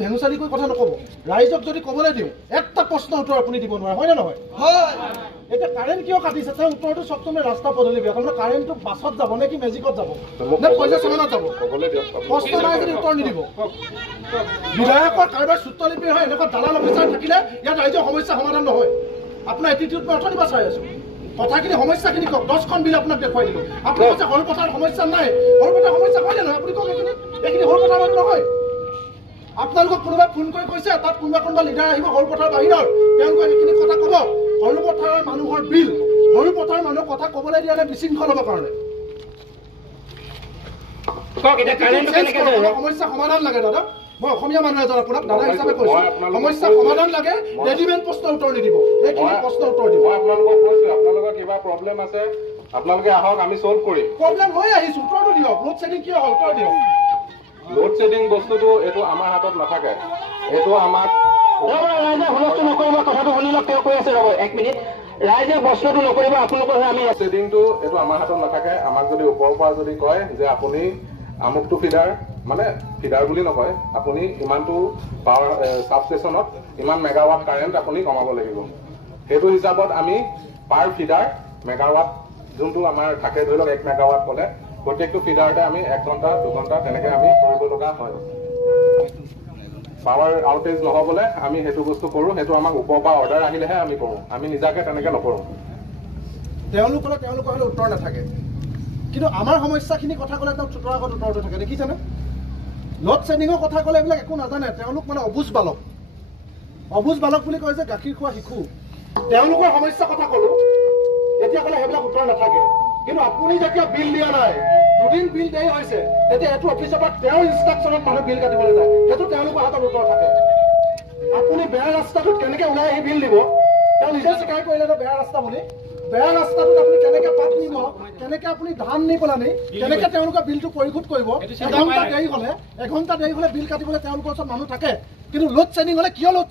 ভেঙুচালি কৰি কথা নকব ৰাইজক যদি কবলৈ দিও একটা প্ৰশ্ন উত্তৰ আপুনি দিব নোৱাৰে হয় না নহয় হয় এটা কাৰেন্ট কিয় কাটিছে তাৰ উত্তৰটো সব তুমি ৰাস্তা পদলি বিয়া কাৰণ কাৰেন্টটো বাছত যাব নে কি মেজিকত যাব নে পইচা সমানত যাব কবলৈ দিও প্ৰশ্ন নাই যদি উত্তৰ নিদিব বিধায়কৰ কাৰবাৰ সূত্ৰলিপি হয় এনেকুৱা দালাল অফিচাৰ থাকিলে ইয়াত ৰাইজৰ সমস্যা সমাধান নহয় আপোনাৰ এটিটিউড মই অথনিবা চাই আছো কথাখিনি সমস্যাখিনি কওক 10খন বিল আপোনাক দেখুৱাই দিলো আপুনি কৈছে হৰপথাৰ সমস্যা নাই হৰপথাৰ সমস্যা হয় নহয় আপুনি কওক এইখিনি হৰপথাৰ মানুহ নহয় আপোনালোকক কোনোবাই ফোন কৰি কৈছে তাত কোনোবা লিডাৰ আহিব হৰপথাৰ বাহিৰৰ তেওঁলোকে এইখিনি কথা ক'ব হৰপথাৰৰ মানুহৰ বিল হৰপথাৰ মানুহৰ কথা ক'বলৈ দিয়া নাই বিশৃংখল হ'বৰ কাৰণে সমস্যা সমাধান লাগে দাদা মই অসমীয়া মানুহ এজন আপোনাক দাদা হিচাপে কৈছো সমস্যা সমাধান লাগে ৰেডিমেড প্ৰশ্ন উত্তৰ নিদিব এইখিনি প্ৰশ্ন উত্তৰ দিব মই আপোনালোকক কৈছো আপোনালোকৰ কিবা প্ৰব্লেম আছে আপোনালোকে আহক আমি সলভ কৰিম প্ৰব্লেম লৈ আহিছো উত্তৰটো দিয়ক লোড শেডিং কিয় হ'ল উত্তৰ দিয়ক লোড শেডিং বস্তুটো এইটো আমাৰ হাতত নাথাকে এইটো আমাক ৰাইজে হুলস্থুল নকৰিব কথাটো শুনি লওক তেওঁ কৈ আছে ৰ'ব 1 মিনিট ৰাইজে প্ৰশ্নটো নকৰিব আপোনালোকৰ আমি শেডিংটো এইটো আমাৰ হাতত নাথাকে আমাক যদি ওপৰৰ পৰা যদি কয় যে আপুনি আমুকটো ফিডাৰ মানে ফিডাৰ বুলি নকয় আপুনি ইমানটো পাৱাৰ সাবষ্টেচনত ইমান মেগাৱাট কাৰেণ্ট আপুনি কমাব লাগিব সেইটো হিচাপত আমি পাৰ ফিডাৰ মেগাৱাট যোনটো আমাৰ থাকে ধৰি লওক 1 মেগাৱাট ক'লে প্ৰত্যেকটো ফিডাৰতে আমি 1 ঘণ্টা 2 ঘণ্টা তেনেকৈ আমি কৰিব লগা হয় পাৱাৰ আউটেজ নহ'বলৈ আমি সেইটো বস্তু কৰোঁ সেইটো আমাক ওপৰৰ পৰা অৰ্ডাৰ আহিলেহে আমি কৰোঁ আমি নিজাকে তেনেকৈ নকৰোঁ তেওঁলোকৰ হ'লে উত্তৰ নাথাকে কিন্তু আমাৰ সমস্যাখিনি কথা ক'লে তেওঁ চুটৰ আগত উত্তৰটো থাকে দেখিছেনে লোড শ্বেডিঙৰ কথা ক'লে এইবিলাক একো নাজানে তেওঁলোক মানে অবুজ বালক বুলি কয় যে গাখীৰ খোৱা শিশু তেওঁলোকৰ সমস্যা কথা ক'লোঁ এতিয়া ক'লে সেইবিলাক উত্তৰ নাথাকে কিন্তু আপুনি যেতিয়া বিল দিয়া নাই 2 দিন বিল দেৰি হৈছে তেতিয়া এইটো অফিচৰ পৰা তেওঁৰ ইনষ্ট্ৰাকশ্যনত মানুহ বিল কাটিবলৈ যায় সেইটো তেওঁলোকৰ হাতত উত্তৰ থাকে আপুনি বেয়া ৰাস্তাটোত কেনেকৈ ওলাই আহি বিল দিব তেওঁ নিজে স্বীকাৰ কৰিলে বেয়া ৰাস্তা বুলি বেয়া ৰাস্তাটোত আপুনি কেনেকৈ পাত নিব কেনেকৈ আপুনি ধান নি পেলানি কেনেকৈ তেওঁলোকৰ বিলটো পৰিশোধ কৰিব এঘণ্টা দেৰি হ'লে বিল কাটিবলৈ তেওঁলোকৰ ওচৰত মানুহ থাকে কিন্তু লোড শ্বেডিং হ'লে কিয় লোড